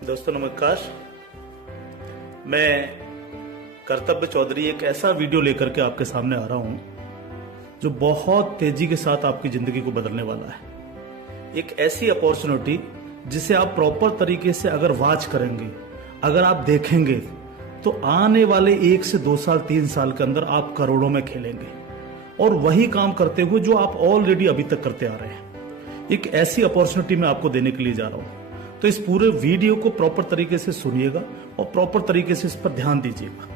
दोस्तों नमस्कार। मैं कर्तव्य चौधरी एक ऐसा वीडियो लेकर के आपके सामने आ रहा हूं जो बहुत तेजी के साथ आपकी जिंदगी को बदलने वाला है। एक ऐसी अपॉर्चुनिटी जिसे आप प्रॉपर तरीके से अगर वॉच करेंगे, अगर आप देखेंगे तो आने वाले 1 से 2 साल 3 साल के अंदर आप करोड़ों में खेलेंगे और वही काम करते हुए जो आप ऑलरेडी अभी तक करते आ रहे हैं। एक ऐसी अपॉर्चुनिटी मैं आपको देने के लिए जा रहा हूं, तो इस पूरे वीडियो को प्रॉपर तरीके से सुनिएगा और प्रॉपर तरीके से इस पर ध्यान दीजिएगा।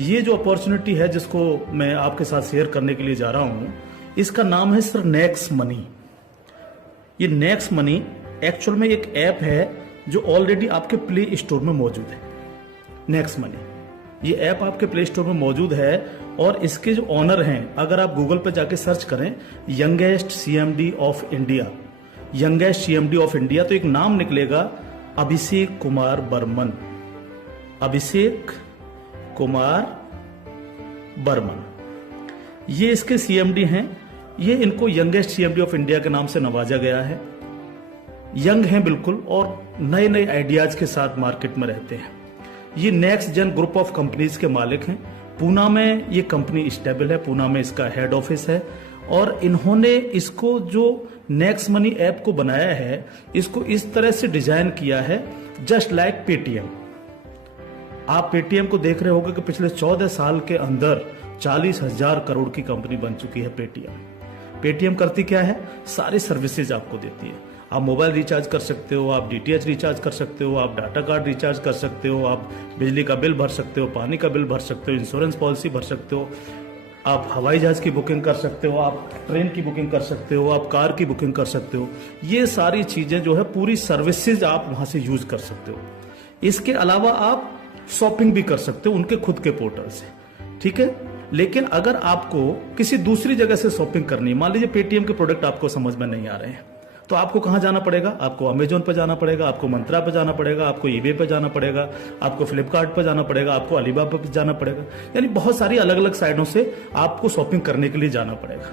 ये जो अपॉर्चुनिटी है जिसको मैं आपके साथ शेयर करने के लिए जा रहा हूं, इसका नाम है सर नेक्स्ट मनी। ये नेक्स्ट मनी एक्चुअल में एक ऐप है जो ऑलरेडी आपके प्ले स्टोर में मौजूद है। नेक्स्ट मनी ये ऐप आपके प्ले स्टोर में मौजूद है और इसके जो ऑनर हैं, अगर आप गूगल पर जाके सर्च करें youngest CMD of India, youngest CMD of India, तो एक नाम निकलेगा अभिषेक कुमार बर्मन। अभिषेक कुमार बर्मन ये इसके सीएमडी हैं। ये इनको यंगेस्ट सीएमडी ऑफ इंडिया के नाम से नवाजा गया है। यंग हैं बिल्कुल और नए नए आइडियाज के साथ मार्केट में रहते हैं। ये Next Gen group of companies के मालिक हैं। पूना में ये कंपनी स्टेबल है, पूना में इसका हेड ऑफिस है और इन्होंने इसको जो नेक्स्ट मनी ऐप को बनाया है, इसको इस तरह से डिजाइन किया है जस्ट लाइक पेटीएम। आप पेटीएम को देख रहे होंगे कि पिछले 14 साल के अंदर 40,000 करोड़ की कंपनी बन चुकी है पेटीएम। पेटीएम करती क्या है? सारी सर्विसेज आपको देती है। आप मोबाइल रिचार्ज कर सकते हो, आप डीटीएच रिचार्ज कर सकते हो, आप डाटा कार्ड रिचार्ज कर सकते हो, आप बिजली का बिल भर सकते हो, पानी का बिल भर सकते हो, इंश्योरेंस पॉलिसी भर सकते हो, आप हवाई जहाज की बुकिंग कर सकते हो, आप ट्रेन की बुकिंग कर सकते हो, आप कार की बुकिंग कर सकते हो। ये सारी चीजें जो है पूरी सर्विसेज आप वहां से यूज कर सकते हो। इसके अलावा आप शॉपिंग भी कर सकते हो उनके खुद के पोर्टल से, ठीक है। लेकिन अगर आपको किसी दूसरी जगह से शॉपिंग करनी है, मान लीजिए पेटीएम के प्रोडक्ट आपको समझ में नहीं आ रहे हैं, तो आपको कहां जाना पड़ेगा? आपको अमेजोन पे जाना पड़ेगा, आपको मंत्रा पे जाना पड़ेगा, आपको ईबे पे जाना पड़ेगा, आपको फ्लिपकार्ट पे जाना पड़ेगा, आपको अलीबाबा पे जाना पड़ेगा। यानी बहुत सारी अलग अलग साइटों से आपको शॉपिंग करने के लिए जाना पड़ेगा।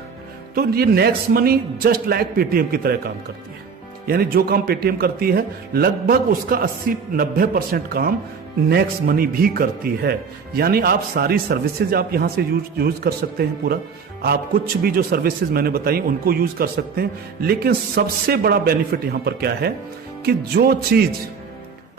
तो ये next money just like Paytm की तरह काम करती है। यानी जो काम पेटीएम करती है लगभग उसका 80-90% काम नेक्स्ट मनी भी करती है। यानी आप सारी सर्विसेज आप यहां से यूज कर सकते हैं। पूरा आप कुछ भी जो सर्विसेज मैंने बताई उनको यूज कर सकते हैं। लेकिन सबसे बड़ा बेनिफिट यहां पर क्या है कि जो चीज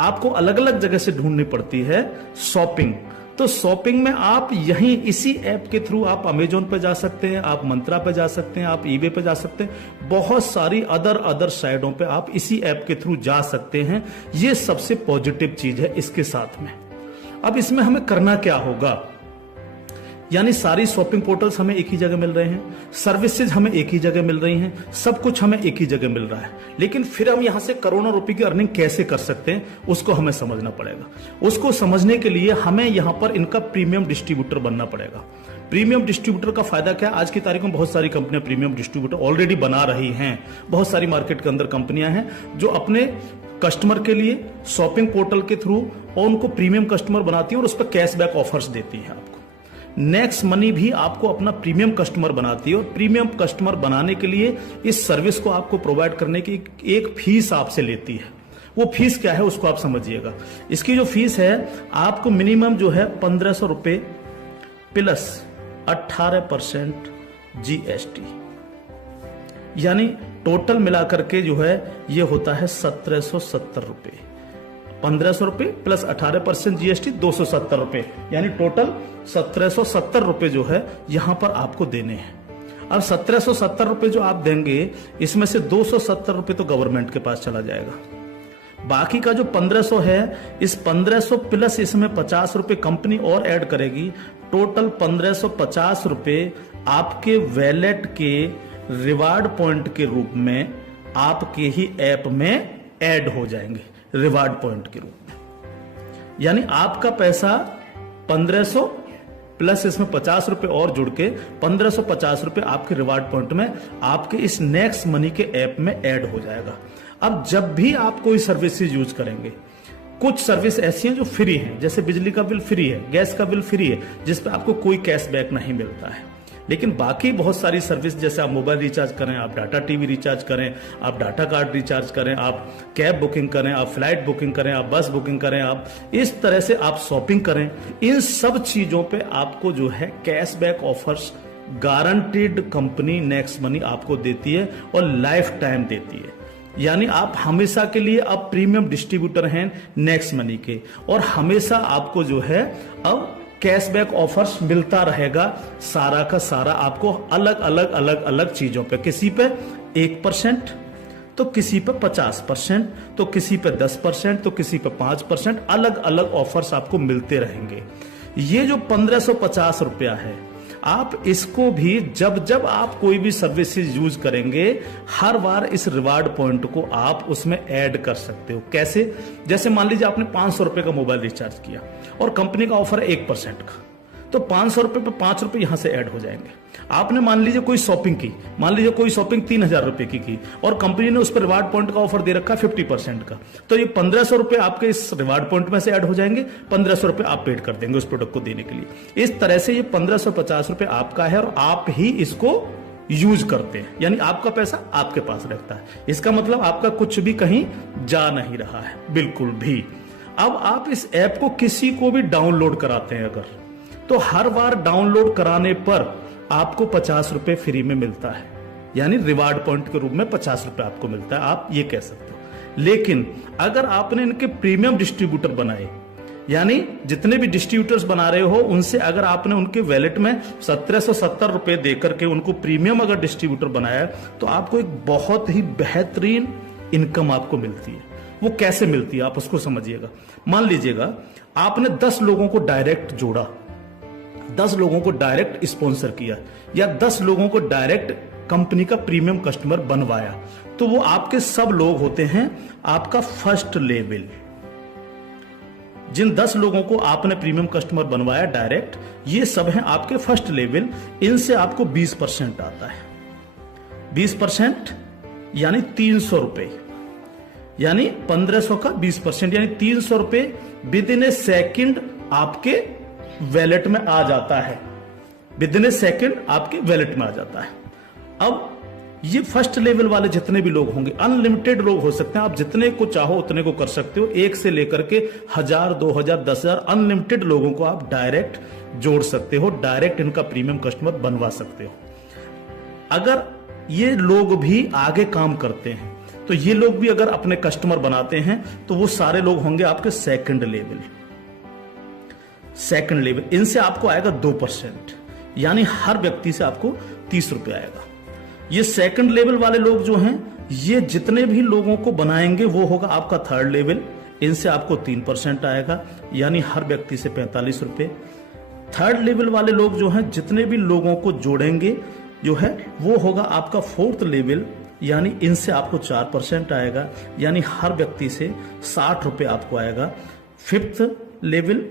आपको अलग अलग जगह से ढूंढनी पड़ती है, शॉपिंग, तो शॉपिंग में आप यहीं इसी ऐप के थ्रू आप अमेजोन पे जा सकते हैं, आप मंत्रा पे जा सकते हैं, आप ईबे पे जा सकते हैं, बहुत सारी अदर साइटों पे आप इसी ऐप के थ्रू जा सकते हैं। ये सबसे पॉजिटिव चीज है इसके साथ में। अब इसमें हमें करना क्या होगा? यानी सारी शॉपिंग पोर्टल्स हमें एक ही जगह मिल रहे हैं, सर्विसेज हमें एक ही जगह मिल रही हैं, सब कुछ हमें एक ही जगह मिल रहा है। लेकिन फिर हम यहां से करोड़ों रुपए की अर्निंग कैसे कर सकते हैं उसको हमें समझना पड़ेगा। उसको समझने के लिए हमें यहां पर इनका प्रीमियम डिस्ट्रीब्यूटर बनना पड़ेगा। प्रीमियम डिस्ट्रीब्यूटर का फायदा क्या है? आज की तारीख में बहुत सारी कंपनियां प्रीमियम डिस्ट्रीब्यूटर ऑलरेडी बना रही हैं। बहुत सारी मार्केट के अंदर कंपनियां हैं जो अपने कस्टमर के लिए शॉपिंग पोर्टल के थ्रू और उनको प्रीमियम कस्टमर बनाती है और उस पर कैशबैक ऑफर्स देती है आपको। नेक्स्ट मनी भी आपको अपना प्रीमियम कस्टमर बनाती है और प्रीमियम कस्टमर बनाने के लिए इस सर्विस को आपको प्रोवाइड करने की एक फीस आपसे लेती है। वो फीस क्या है उसको आप समझिएगा। इसकी जो फीस है आपको मिनिमम जो है 1,500 रुपए प्लस 18% जीएसटी, यानी टोटल मिलाकर के जो है ये होता है 1,770 रुपए। 1,500 रुपए प्लस 18% जीएसटी 270 रुपए, यानी टोटल 1,770 रुपए जो है यहां पर आपको देने हैं। अब 1,770 रुपए जो आप देंगे, इसमें से 270 रुपए तो गवर्नमेंट के पास चला जाएगा। बाकी का जो 1,500 है, इस 1,500 प्लस इसमें 50 रुपए कंपनी और ऐड करेगी। टोटल 1,550 रुपए आपके वैलेट के रिवार्ड पॉइंट के रूप में आपके ही ऐप में ऐड हो जाएंगे, रिवार्ड पॉइंट के रूप में। यानी आपका पैसा 1,500 प्लस इसमें 50 रुपए और जुड़ के 1,550 रुपए आपके रिवार्ड पॉइंट में आपके इस नेक्स्ट मनी के ऐप में ऐड हो जाएगा। अब जब भी आप कोई सर्विसेज यूज करेंगे, कुछ सर्विस ऐसी हैं जो फ्री हैं, जैसे बिजली का बिल फ्री है, गैस का बिल फ्री है, जिस पे आपको कोई कैशबैक नहीं मिलता है। लेकिन बाकी बहुत सारी सर्विस, जैसे आप मोबाइल रिचार्ज करें, आप डाटा टीवी रिचार्ज करें, आप डाटा कार्ड रिचार्ज करें, आप कैब बुकिंग करें, आप फ्लाइट बुकिंग करें, आप बस बुकिंग करें, आप इस तरह से आप शॉपिंग करें, इन सब चीजों पे आपको जो है cashback offers guaranteed company next money आपको देती है और लाइफ टाइम देती है। यानी आप हमेशा के लिए अब प्रीमियम डिस्ट्रीब्यूटर हैं नेक्स्ट मनी के, और हमेशा आपको जो है अब कैशबैक ऑफर्स मिलता रहेगा सारा का सारा आपको अलग अलग चीजों पे। किसी पे 1%, तो किसी पे 50%, तो किसी पे 10%, तो किसी पे 5%, अलग अलग ऑफर्स आपको मिलते रहेंगे। ये जो 1550 रुपया है, आप इसको भी जब जब आप कोई भी सर्विसेज यूज करेंगे, हर बार इस रिवार्ड पॉइंट को आप उसमें ऐड कर सकते हो। कैसे? जैसे मान लीजिए आपने 500 रुपए का मोबाइल रिचार्ज किया और कंपनी का ऑफर है 1% का, तो 500 रुपए पे 5 रुपए यहां से ऐड हो जाएंगे। आपने मान लीजिए कोई शॉपिंग की, मान लीजिए कोई शॉपिंग 3000 रुपए की और कंपनी ने उस पर रिवार्ड पॉइंट का ऑफर दे रखा 50% का, तो ये 1500 रुपए आपके इस रिवार्ड पॉइंट में से ऐड हो जाएंगे, 1500 रुपए आप पेड कर देंगे उस प्रोडक्ट को देने के लिए। इस तरह से ये 1550 रुपए आपका है और आप ही इसको यूज करते हैं, यानी आपका पैसा आपके पास रहता है। इसका मतलब आपका कुछ भी कहीं जा नहीं रहा है, बिल्कुल भी। अब आप इस ऐप को किसी को भी डाउनलोड कराते हैं अगर, तो हर बार डाउनलोड कराने पर आपको 50 रुपए फ्री में मिलता है, यानी रिवार्ड पॉइंट के रूप में 50 रुपए आपको मिलता है, आप ये कह सकते हो। लेकिन अगर आपने इनके प्रीमियम डिस्ट्रीब्यूटर बनाए, यानी जितने भी डिस्ट्रीब्यूटर्स बना रहे हो उनसे अगर आपने उनके वैलेट में 1770 रुपए देकर के उनको प्रीमियम अगर डिस्ट्रीब्यूटर बनाया, तो आपको एक बहुत ही बेहतरीन इनकम आपको मिलती है। वो कैसे मिलती है आप उसको समझिएगा। मान लीजिएगा आपने 10 लोगों को डायरेक्ट जोड़ा, 10 लोगों को डायरेक्ट स्पॉन्सर किया, या 10 लोगों को डायरेक्ट कंपनी का प्रीमियम कस्टमर बनवाया, तो वो आपके सब लोग होते हैं आपका फर्स्ट लेवल। जिन 10 लोगों को आपने प्रीमियम कस्टमर बनवाया डायरेक्ट, ये सब हैं आपके फर्स्ट लेवल। इनसे आपको 20% आता है। 20% यानी 300 रुपए, यानी 1500 का 20%, यानी 300 रुपए विद इन ए सेकेंड आपके वैलेट में आ जाता है। विद इन ए सेकेंड आपके वैलेट में आ जाता है। अब ये फर्स्ट लेवल वाले जितने भी लोग होंगे, अनलिमिटेड लोग हो सकते हैं, आप जितने को चाहो उतने को कर सकते हो, 1 से लेकर के 1000, 2000, 10,000 अनलिमिटेड लोगों को आप डायरेक्ट जोड़ सकते हो, डायरेक्ट इनका प्रीमियम कस्टमर बनवा सकते हो। अगर ये लोग भी आगे काम करते हैं, तो ये लोग भी अगर अपने कस्टमर बनाते हैं, तो वो सारे लोग होंगे आपके सेकंड लेवल। सेकंड लेवल इनसे आपको आएगा 2%, यानी हर व्यक्ति से आपको 30 रुपए आएगा। ये सेकंड लेवल वाले लोग जो हैं, ये जितने भी लोगों को बनाएंगे वो होगा आपका थर्ड लेवल। इनसे आपको 3% आएगा, यानी हर व्यक्ति से 45 रुपए। थर्ड लेवल वाले लोग जो हैं, जितने भी लोगों को जोड़ेंगे जो है, वो होगा आपका फोर्थ लेवल, यानी इनसे आपको 4% आएगा, यानी हर व्यक्ति से 60 रुपए आपको आएगा। फिफ्थ लेवल,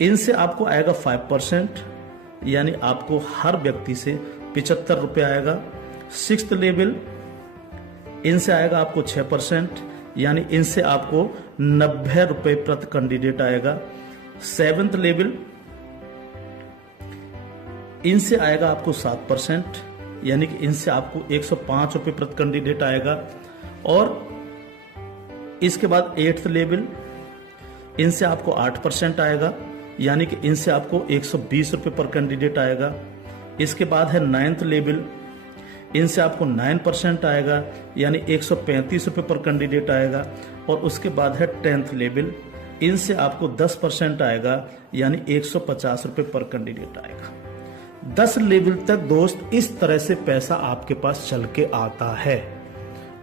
इनसे आपको आएगा 5%, यानी आपको हर व्यक्ति से 75 रुपए आएगा। सिक्स्थ लेवल, इनसे आएगा आपको 6%, यानी इनसे आपको 90 रुपए प्रति कैंडिडेट आएगा। सेवेंथ लेवल, इनसे आएगा आपको 7%, यानी कि इनसे आपको 105 रुपए प्रति कैंडिडेट आएगा। और इसके बाद 8th लेवल, इनसे आपको 8% आएगा, यानी कि इनसे आपको 120 रुपए पर कैंडिडेट आएगा। इसके बाद है 9th लेवल, इनसे आपको 9% आएगा, यानी 135 रुपए पर कैंडिडेट आएगा। और उसके बाद है 10th लेवल, इनसे आपको 10% आएगा, यानी 150 रुपए पर कैंडिडेट आएगा। 10 लेवल तक दोस्त इस तरह से पैसा आपके पास चल के आता है।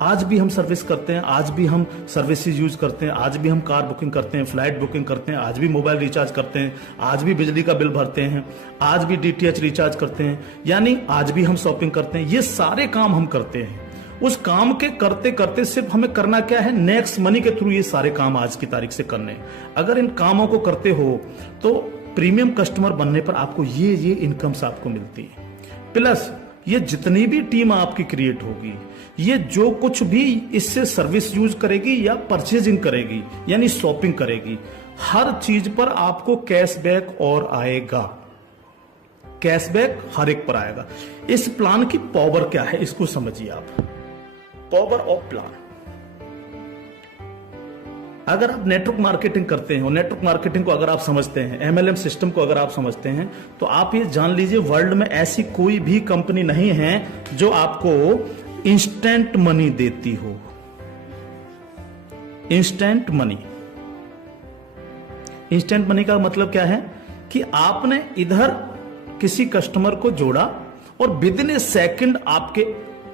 आज भी हम सर्विस करते हैं, आज भी हम सर्विसेज यूज करते हैं, आज भी हम कार बुकिंग करते हैं, फ्लाइट बुकिंग करते हैं, आज भी मोबाइल रिचार्ज करते हैं, आज भी बिजली का बिल भरते हैं, आज भी DTH रिचार्ज करते हैं, यानी आज भी हम शॉपिंग करते हैं। ये सारे काम हम करते हैं। उस काम के करते करते सिर्फ हमें करना क्या है, नेक्स्ट मनी के थ्रू ये सारे काम आज की तारीख से करने हैं। अगर इन कामों को करते हो तो प्रीमियम कस्टमर बनने पर आपको ये इनकम्स आपको मिलती है। प्लस ये जितनी भी टीम आपकी क्रिएट होगी, ये जो कुछ भी इससे सर्विस यूज करेगी या परचेजिंग करेगी, यानी शॉपिंग करेगी, हर चीज पर आपको कैशबैक और आएगा। कैशबैक हर एक पर आएगा। इस प्लान की पावर क्या है इसको समझिए आप। पावर ऑफ प्लान, अगर आप नेटवर्क मार्केटिंग करते हो, नेटवर्क मार्केटिंग को अगर आप समझते हैं, एमएलएम सिस्टम को अगर आप समझते हैं, तो आप ये जान लीजिए वर्ल्ड में ऐसी कोई भी कंपनी नहीं है जो आपको इंस्टेंट मनी देती हो। इंस्टेंट मनी, इंस्टेंट मनी का मतलब क्या है कि आपने इधर किसी कस्टमर को जोड़ा और विद इन ए सेकंड आपके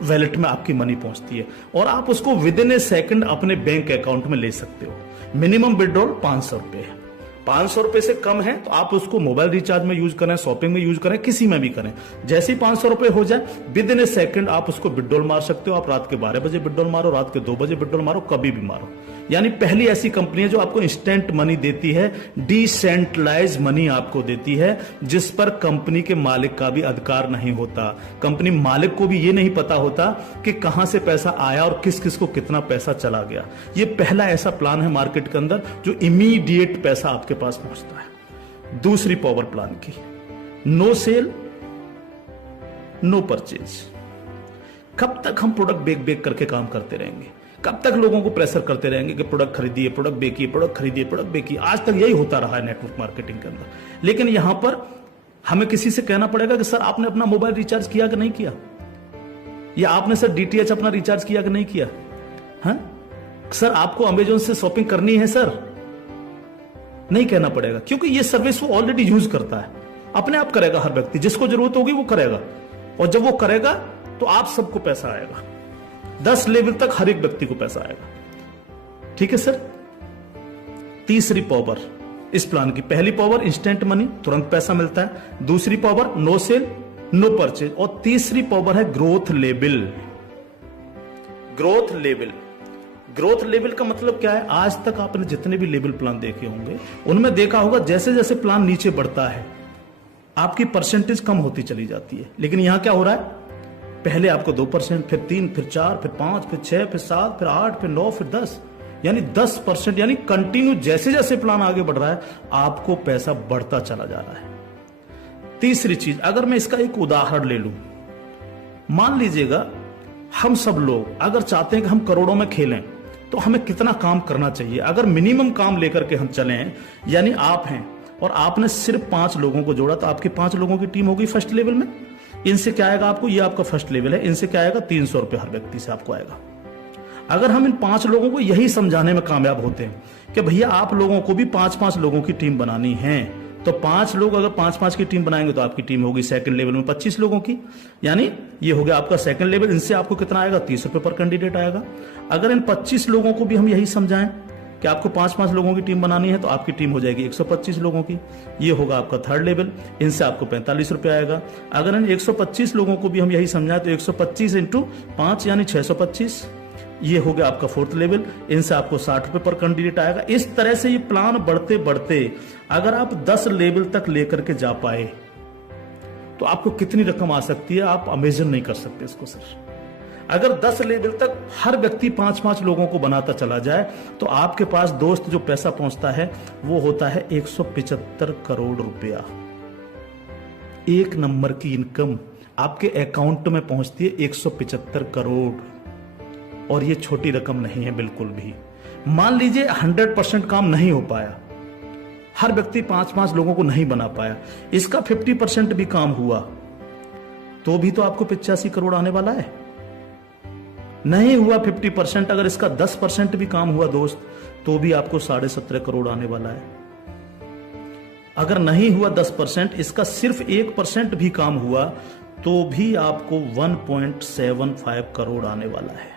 वैलेट में आपकी मनी पहुंचती है और आप उसको विद इन ए सेकंड अपने बैंक अकाउंट में ले सकते हो। मिनिमम विड्रॉल 500 रुपए है। 500 रुपए से कम है तो आप उसको मोबाइल रिचार्ज में यूज करें, शॉपिंग में यूज करें, किसी में भी करें। जैसे ही 500 रुपए हो जाए विद इन ए सेकंड आप उसको विड्रॉल मार सकते हो। आप रात के 12 बजे विड्रॉल मारो, रात के 2 बजे विड्रॉल मारो, कभी भी मारो। यानी पहली ऐसी कंपनी है जो आपको इंस्टेंट मनी देती है, डिसेंट्रलाइज मनी आपको देती है, जिस पर कंपनी के मालिक का भी अधिकार नहीं होता। कंपनी मालिक को भी ये नहीं पता होता कि कहां से पैसा आया और किस किस को कितना पैसा चला गया। ये पहला ऐसा प्लान है मार्केट के अंदर जो इमीडिएट पैसा आपके पास पहुंचता है। दूसरी पावर प्लान की, नो सेल नो परचेज। कब तक हम प्रोडक्ट बेक करके काम करते रहेंगे? कब तक लोगों को प्रेशर करते रहेंगे कि प्रोडक्ट खरीदिए, प्रोडक्ट बेकिए, प्रोडक्ट खरीदिए, प्रोडक्ट बेकिए? आज तक यही होता रहा है नेटवर्क मार्केटिंग के अंदर। लेकिन यहां पर हमें किसी से कहना पड़ेगा कि सर आपने अपना मोबाइल रिचार्ज किया कि नहीं किया, या आपने सर डीटीएच अपना रिचार्ज किया कि नहीं किया, हाँ? सर आपको अमेजोन से शॉपिंग करनी है सर, नहीं कहना पड़ेगा, क्योंकि ये सर्विस वो ऑलरेडी यूज करता है। अपने आप करेगा, हर व्यक्ति जिसको जरूरत होगी वो करेगा, और जब वो करेगा तो आप सबको पैसा आएगा। 10 लेवल तक हर एक व्यक्ति को पैसा आएगा। ठीक है सर। तीसरी पावर इस प्लान की, पहली पावर इंस्टेंट मनी, तुरंत पैसा मिलता है। दूसरी power no sale no purchase, और तीसरी पावर है growth level. Growth level, growth level का मतलब क्या है? आज तक आपने जितने भी लेवल प्लान देखे होंगे उनमें देखा होगा जैसे जैसे प्लान नीचे बढ़ता है आपकी परसेंटेज कम होती चली जाती है। लेकिन यहां क्या हो रहा है? पहले आपको 2%, फिर 3, फिर 4, फिर 5, फिर 6, फिर 7, फिर 8, फिर 9, फिर 10, यानी 10%, यानी कंटिन्यू जैसे जैसे प्लान आगे बढ़ रहा है आपको पैसा बढ़ता चला जा रहा है। तीसरी चीज, अगर मैं इसका एक उदाहरण ले लूं, मान लीजिएगा हम सब लोग अगर चाहते हैं कि हम करोड़ों में खेलें तो हमें कितना काम करना चाहिए? अगर मिनिमम काम लेकर के हम चलें, यानी आप हैं और आपने सिर्फ 5 लोगों को जोड़ा तो आपकी 5 लोगों की टीम होगी फर्स्ट लेवल में। इनसे क्या आएगा आपको? ये आपका फर्स्ट लेवल है, इनसे क्या आएगा? 300 रुपए हर व्यक्ति से आपको आएगा। अगर हम इन 5 लोगों को यही समझाने में कामयाब होते हैं कि भैया आप लोगों को भी 5-5 लोगों की टीम बनानी है, तो 5 लोग अगर 5-5 की टीम बनाएंगे तो आपकी टीम होगी सेकंड लेवल में 25 लोगों की, यानी ये हो गया आपका सेकंड लेवल। इनसे आपको कितना आएगा? 30 रुपए पर कैंडिडेट आएगा। अगर इन 25 लोगों को भी हम यही समझाएं कि आपको 5-5 लोगों की टीम बनानी है तो आपकी टीम हो जाएगी 125 लोगों की, ये होगा आपका थर्ड लेवल। इनसे आपको 45 रुपए आएगा। अगर इन 125 लोगों को भी हम यही समझाएं तो 125 इंटू 5 यानी 625, ये हो गया आपका फोर्थ लेवल। इनसे आपको 60 रुपए पर कैंडिडेट आएगा। इस तरह से ये प्लान बढ़ते बढ़ते अगर आप 10 लेवल तक लेकर के जा पाए तो आपको कितनी रकम आ सकती है आप इमेजिन नहीं कर सकते इसको सर। अगर 10 लेवल तक हर व्यक्ति 5-5 लोगों को बनाता चला जाए तो आपके पास दोस्त जो पैसा पहुंचता है वो होता है 175 करोड़ रुपया। एक नंबर की इनकम आपके अकाउंट में पहुंचती है 175 करोड़, और ये छोटी रकम नहीं है बिल्कुल भी। मान लीजिए 100% काम नहीं हो पाया, हर व्यक्ति 5-5 लोगों को नहीं बना पाया, इसका 50% भी काम हुआ तो भी तो आपको 85 करोड़ आने वाला है। नहीं हुआ 50%, अगर इसका 10% भी काम हुआ दोस्त तो भी आपको 17.5 करोड़ आने वाला है। अगर नहीं हुआ 10%, इसका सिर्फ 1% भी काम हुआ तो भी आपको 1.75 करोड़ आने वाला है।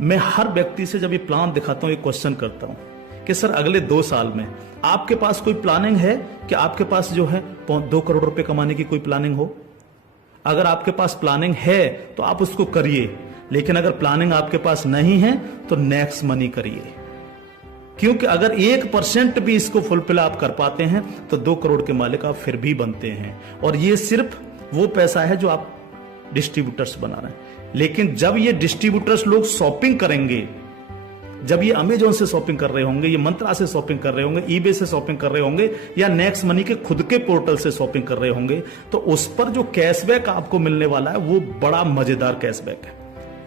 मैं हर व्यक्ति से जब ये प्लान दिखाता हूं, ये क्वेश्चन करता हूं कि सर अगले 2 साल में आपके पास कोई प्लानिंग है कि आपके पास जो है 2 करोड़ रुपए कमाने की कोई प्लानिंग हो? अगर आपके पास प्लानिंग है तो आप उसको करिए, लेकिन अगर प्लानिंग आपके पास नहीं है तो नेक्स्ट मनी करिए, क्योंकि अगर 1% भी इसको फुलफिल आप कर पाते हैं तो 2 करोड़ के मालिक आप फिर भी बनते हैं। और ये सिर्फ वो पैसा है जो आप डिस्ट्रीब्यूटर्स बना रहे हैं। लेकिन जब ये डिस्ट्रीब्यूटर्स लोग शॉपिंग करेंगे, जब ये अमेजोन से शॉपिंग कर रहे होंगे, ये मंत्रा से शॉपिंग कर रहे होंगे, ईबे से शॉपिंग कर रहे होंगे, या नेक्स्ट मनी के खुद के पोर्टल से शॉपिंग कर रहे होंगे, तो उस पर जो कैशबैक आपको मिलने वाला है वो बड़ा मजेदार कैशबैक है।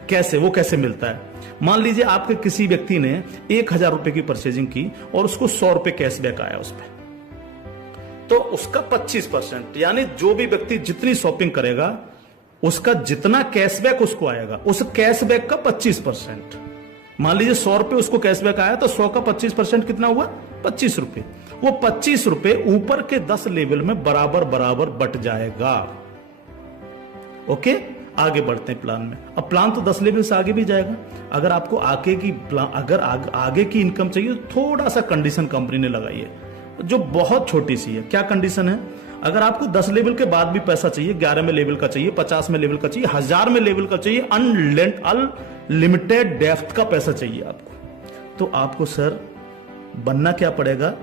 कैसे, वो कैसे मिलता है? मान लीजिए आपके किसी व्यक्ति ने 1000 रुपए की परचेजिंग की और उसको 100 रुपए कैशबैक आया उस पर, तो उसका 25%, यानी जो भी व्यक्ति जितनी शॉपिंग करेगा उसका जितना कैशबैक उसको आएगा, उस कैशबैक का 25%। मान लीजिए 100 रुपए उसको कैशबैक आया, तो 100 का 25% कितना हुआ? 25 रुपए। वो 25 रुपए ऊपर के 10 लेवल में बराबर बराबर बट जाएगा। ओके, आगे बढ़ते हैं प्लान में। अब प्लान तो 10 लेवल से आगे भी जाएगा। अगर आपको आगे की इनकम चाहिए तो थोड़ा सा कंडीशन कंपनी ने लगाई है, जो बहुत छोटी सी है। क्या कंडीशन है? अगर आपको 10 लेवल के बाद भी पैसा चाहिए, 11 में लेवल का चाहिए, 50 में लेवल का चाहिए, 1000 में लेवल का चाहिए, अनलिमिटेड डेप्थ का पैसा चाहिए आपको, तो आपको सर बनना क्या पड़ेगा?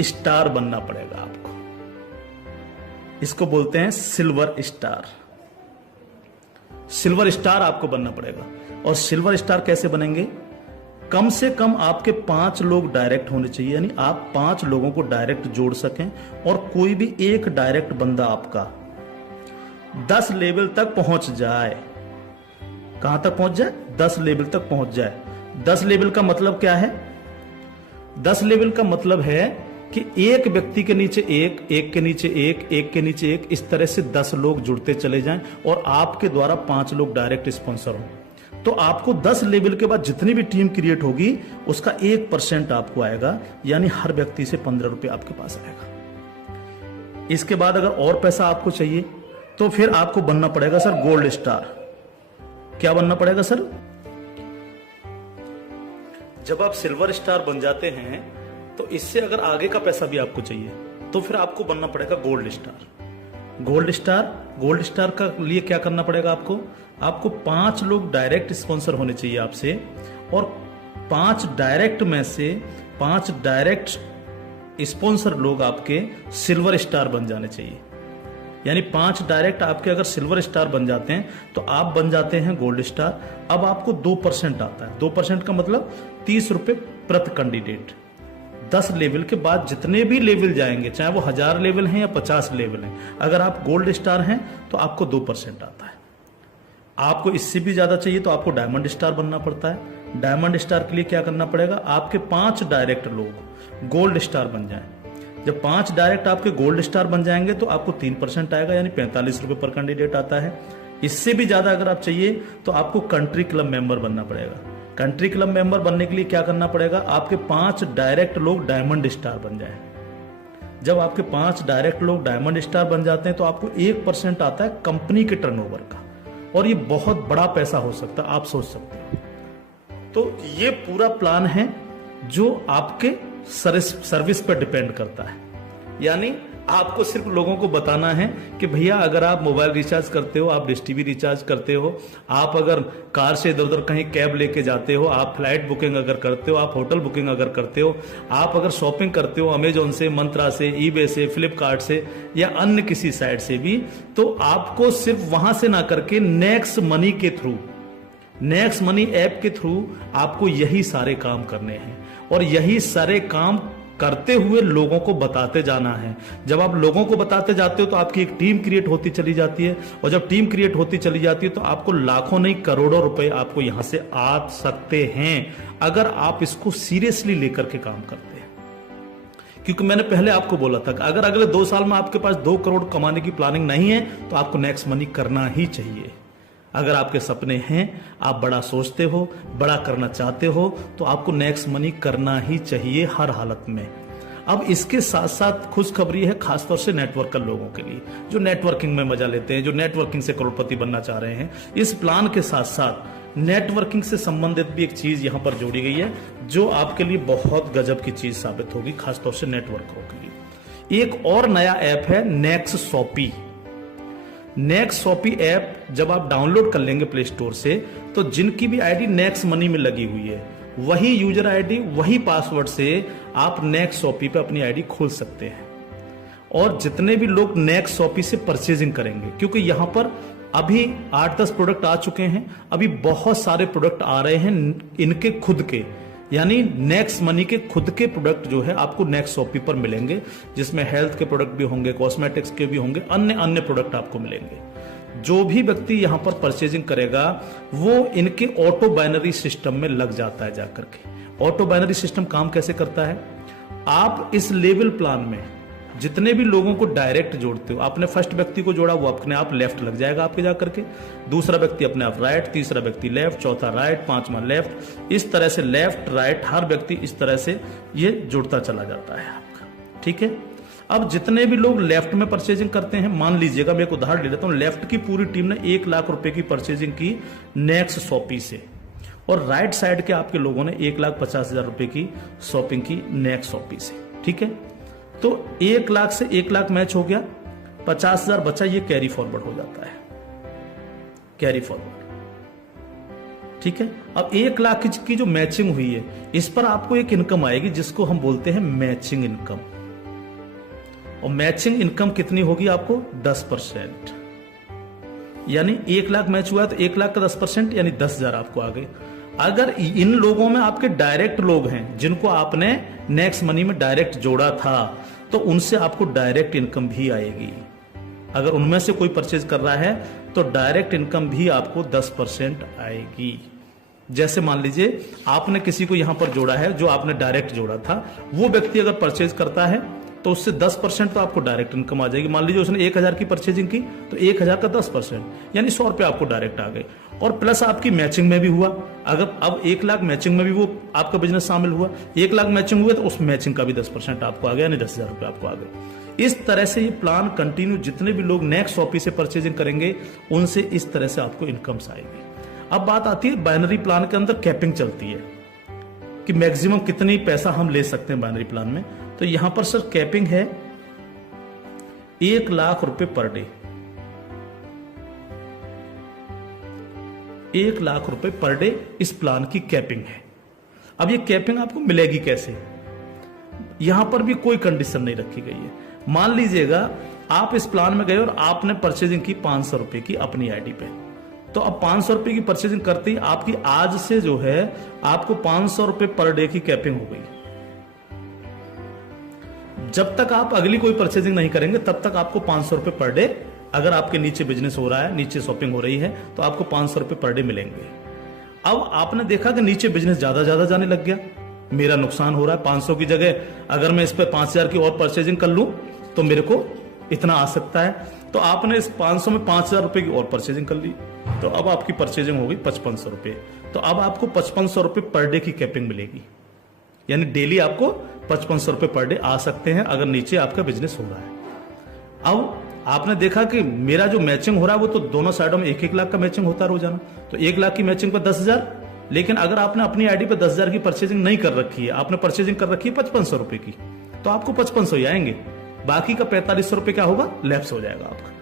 स्टार बनना पड़ेगा आपको। इसको बोलते हैं सिल्वर स्टार। सिल्वर स्टार आपको बनना पड़ेगा। और सिल्वर स्टार कैसे बनेंगे? कम से कम आपके 5 लोग डायरेक्ट होने चाहिए, यानी आप 5 लोगों को डायरेक्ट जोड़ सकें, और कोई भी एक डायरेक्ट बंदा आपका 10 लेवल तक पहुंच जाए। कहां तक पहुंच जाए? 10 लेवल तक पहुंच जाए। 10 लेवल का मतलब क्या है? 10 लेवल का मतलब है कि एक व्यक्ति के नीचे एक, एक के नीचे एक, एक के नीचे एक, इस तरह से 10 लोग जुड़ते चले जाएं और आपके द्वारा 5 लोग डायरेक्ट स्पॉन्सर हों। तो आपको 10 लेवल के बाद जितनी भी टीम क्रिएट होगी उसका 1% आपको आएगा, यानी हर व्यक्ति से 15 रुपए आपके पास आएगा। इसके बाद अगर और पैसा आपको चाहिए तो फिर आपको बनना पड़ेगा सर गोल्ड स्टार। क्या बनना पड़ेगा सर? जब आप सिल्वर स्टार बन जाते हैं तो इससे अगर आगे का पैसा भी आपको चाहिए तो फिर आपको बनना पड़ेगा गोल्ड स्टार। गोल्ड स्टार का लिए क्या करना पड़ेगा आपको? आपको 5 लोग डायरेक्ट स्पॉन्सर होने चाहिए आपसे, और 5 डायरेक्ट में से 5 डायरेक्ट स्पॉन्सर लोग आपके सिल्वर स्टार बन जाने चाहिए। यानी 5 डायरेक्ट आपके अगर सिल्वर स्टार बन जाते हैं तो आप बन जाते हैं गोल्ड स्टार। अब आपको 2% आता है। 2% का मतलब 30 रुपए प्रति कैंडिडेट। 10 लेवल के बाद जितने भी लेवल जाएंगे, चाहे वो 1000 लेवल हैं या 50 लेवल हैं, अगर आप गोल्ड स्टार हैं तो आपको 2% आता है। आपको इससे भी ज्यादा चाहिए तो आपको डायमंड स्टार बनना पड़ता है। डायमंड स्टार के लिए क्या करना पड़ेगा? आपके 5 डायरेक्ट लोग गोल्ड स्टार बन जाएं। जब 5 डायरेक्ट आपके गोल्ड स्टार बन जाएंगे तो आपको 3% आएगा, यानी 45 रुपए पर कैंडिडेट आता है। इससे भी ज्यादा अगर आप चाहिए तो आपको कंट्री क्लब मेंबर बनना पड़ेगा। कंट्री क्लब मेंबर बनने के लिए क्या करना पड़ेगा? आपके 5 डायरेक्ट लोग डायमंड स्टार बन जाएं। जब आपके 5 डायरेक्ट लोग डायमंड स्टार बन जाते हैं तो आपको 1% आता है कंपनी के टर्नओवर का, और ये बहुत बड़ा पैसा हो सकता है, आप सोच सकते हो। तो ये पूरा प्लान है जो आपके सर्विस पर डिपेंड करता है। यानी आपको सिर्फ लोगों को बताना है कि भैया अगर आप मोबाइल रिचार्ज करते हो, आप डिश टीवी रिचार्ज करते हो, आप अगर कार से इधर उधर कहीं कैब लेके जाते हो, आप फ्लाइट बुकिंग अगर करते हो, आप होटल बुकिंग अगर करते हो, आप अगर शॉपिंग करते हो अमेजोन से, मंत्रा से, ईबे से, फ्लिपकार्ट से या अन्य किसी साइट से भी, तो आपको सिर्फ वहां से ना करके नेक्स्ट मनी के थ्रू, नेक्स्ट मनी ऐप के थ्रू आपको यही सारे काम करने हैं, और यही सारे काम करते हुए लोगों को बताते जाना है। जब आप लोगों को बताते जाते हो तो आपकी एक टीम क्रिएट होती चली जाती है, और जब टीम क्रिएट होती चली जाती है तो आपको लाखों नहीं करोड़ों रुपए आपको यहां से आ सकते हैं अगर आप इसको सीरियसली लेकर के काम करते हैं। क्योंकि मैंने पहले आपको बोला था कि अगर अगले 2 साल में आपके पास 2 करोड़ कमाने की प्लानिंग नहीं है तो आपको नेक्स्ट मनी करना ही चाहिए। अगर आपके सपने हैं, आप बड़ा सोचते हो, बड़ा करना चाहते हो, तो आपको नेक्स्ट मनी करना ही चाहिए हर हालत में। अब इसके साथ साथ खुशखबरी है खासतौर से नेटवर्कर लोगों के लिए, जो नेटवर्किंग में मजा लेते हैं, जो नेटवर्किंग से करोड़पति बनना चाह रहे हैं। इस प्लान के साथ साथ नेटवर्किंग से संबंधित भी एक चीज यहां पर जोड़ी गई है जो आपके लिए बहुत गजब की चीज साबित होगी, खासतौर से नेटवर्करों के लिए। एक और नया ऐप है Next Shopee. Next Shopee app जब आप डाउनलोड कर लेंगे प्ले स्टोर से, तो जिनकी भी आईडी नेक्स्ट मनी में लगी हुई है, वही यूजर आईडी, वही पासवर्ड से आप नेक्स्ट शॉपी पे अपनी आईडी खोल सकते हैं। और जितने भी लोग नेक्स्ट शॉपी से परचेजिंग करेंगे, क्योंकि यहां पर अभी 8-10 प्रोडक्ट आ चुके हैं, अभी बहुत सारे प्रोडक्ट आ रहे हैं इनके खुद के, यानी नेक्स्ट मनी के खुद के प्रोडक्ट जो है आपको नेक्स्ट शॉपी पर मिलेंगे, जिसमें हेल्थ के प्रोडक्ट भी होंगे, कॉस्मेटिक्स के भी होंगे, अन्य प्रोडक्ट आपको मिलेंगे। जो भी व्यक्ति यहां पर परचेजिंग करेगा वो इनके ऑटो बाइनरी सिस्टम में लग जाता है जाकर के। ऑटो बाइनरी सिस्टम काम कैसे करता है, आप इस लेवल प्लान में जितने भी लोगों को डायरेक्ट जोड़ते हो, आपने फर्स्ट व्यक्ति को जोड़ा वो अपने आप लेफ्ट लग जाएगा आपके जाकर के, दूसरा व्यक्ति अपने आप राइट, तीसरा व्यक्ति लेफ्ट, चौथा राइट, पांचवा लेफ्ट, इस तरह से लेफ्ट राइट हर व्यक्ति इस तरह से ये जुड़ता चला जाता है आपका। ठीक है, अब जितने भी लोग लेफ्ट में परचेजिंग करते हैं, मान लीजिएगा मैं एक उदाहरण ले लेता हूं, लेफ्ट की पूरी टीम ने 1 लाख रुपए की परचेजिंग की नेक्स्ट शॉपी से, और राइट साइड के आपके लोगों ने 1,50,000 रुपए की शॉपिंग की नेक्स्ट शॉपी से। ठीक है, तो 1 लाख से 1 लाख मैच हो गया, 50,000 बचा, ये कैरी फॉरवर्ड हो जाता है, कैरी फॉरवर्ड। ठीक है, अब 1 लाख की जो मैचिंग हुई है इस पर आपको एक इनकम आएगी जिसको हम बोलते हैं मैचिंग इनकम, और मैचिंग इनकम कितनी होगी आपको 10%, यानी 1 लाख मैच हुआ तो 1 लाख का 10% यानी 10,000 आपको आ गए। अगर इन लोगों में आपके डायरेक्ट लोग हैं जिनको आपने नेक्स्ट मनी में डायरेक्ट जोड़ा था तो उनसे आपको डायरेक्ट इनकम भी आएगी। अगर उनमें से कोई परचेज कर रहा है तो डायरेक्ट इनकम भी आपको 10% आएगी। जैसे मान लीजिए आपने किसी को यहां पर जोड़ा है, जो आपने डायरेक्ट जोड़ा था, वो व्यक्ति अगर परचेज करता है तो उससे 10% तो आपको डायरेक्ट इनकम आ जाएगी। मान लीजिए उसने 1,000 की परचेजिंग की तो 1,000 का 10% यानी 100 रुपए आपको डायरेक्ट आ गए, और प्लस आपकी मैचिंग में भी हुआ। अगर अब 1 लाख मैचिंग में भी वो आपका बिजनेस शामिल हुआ, 1 लाख मैचिंग हुआ तो उस मैचिंग का भी 10% आपको आ गया, यानी 10,000 रुपए आपको आ गए। इस तरह से ये प्लान कंटिन्यू, जितने भी लोग नेक्स्ट शॉपी से परचेजिंग करेंगे उनसे इस तरह से आपको इनकम्स आएगी। अब बात आती है बाइनरी प्लान के अंदर कैपिंग चलती है कि मैक्सिमम कितनी पैसा हम ले सकते हैं बाइनरी प्लान में। तो यहां पर सर कैपिंग है 1 लाख रुपए पर डे, 1 लाख रुपए पर डे इस प्लान की कैपिंग है। अब ये कैपिंग आपको मिलेगी कैसे, यहां पर भी कोई कंडीशन नहीं रखी गई है। मान लीजिएगा आप इस प्लान में गए और आपने परचेजिंग की 500 रुपए की अपनी आईडी पे, तो अब 500 रुपए की परचेजिंग करते ही आपकी आज से जो है आपको 500 रुपए पर डे की कैपिंग हो गई। जब तक आप अगली कोई परचेजिंग नहीं करेंगे तब तक आपको 500 रुपए पर डे, अगर आपके नीचे बिजनेस हो रहा है, नीचे शॉपिंग हो रही है, तो आपको 500 रुपए पर डे मिलेंगे। अब आपने देखा कि नीचे बिजनेस ज्यादा जाने लग गया, मेरा नुकसान हो रहा है, 500 की जगह अगर मैं इस पे 5,000 की और परचेजिंग कर लूं तो मेरे को इतना आ सकता है, तो आपने इस 500 में 5,000 रुपए की और परचेजिंग कर ली, तो अब आपकी परचेजिंग होगी 5500 रुपए। तो अब आपको 5500 रुपए पर डे की कैपिंग मिलेगी, यानी डेली आपको 5500 रुपए पर डे आ सकते हैं अगर नीचे आपका बिजनेस हो रहा है। अब आपने देखा कि मेरा जो मैचिंग हो रहा है वो तो दोनों साइडों में 1-1 लाख का मैचिंग होता है रोजाना, तो 1 लाख की मैचिंग पर 10,000। लेकिन अगर आपने अपनी आईडी पर 10,000 की परचेजिंग नहीं कर रखी है, आपने परचेजिंग कर रखी है 5500 रुपए की, तो आपको 5500 ही आएंगे, बाकी का 4500 रुपए क्या होगा, लैप्स हो जाएगा आपका।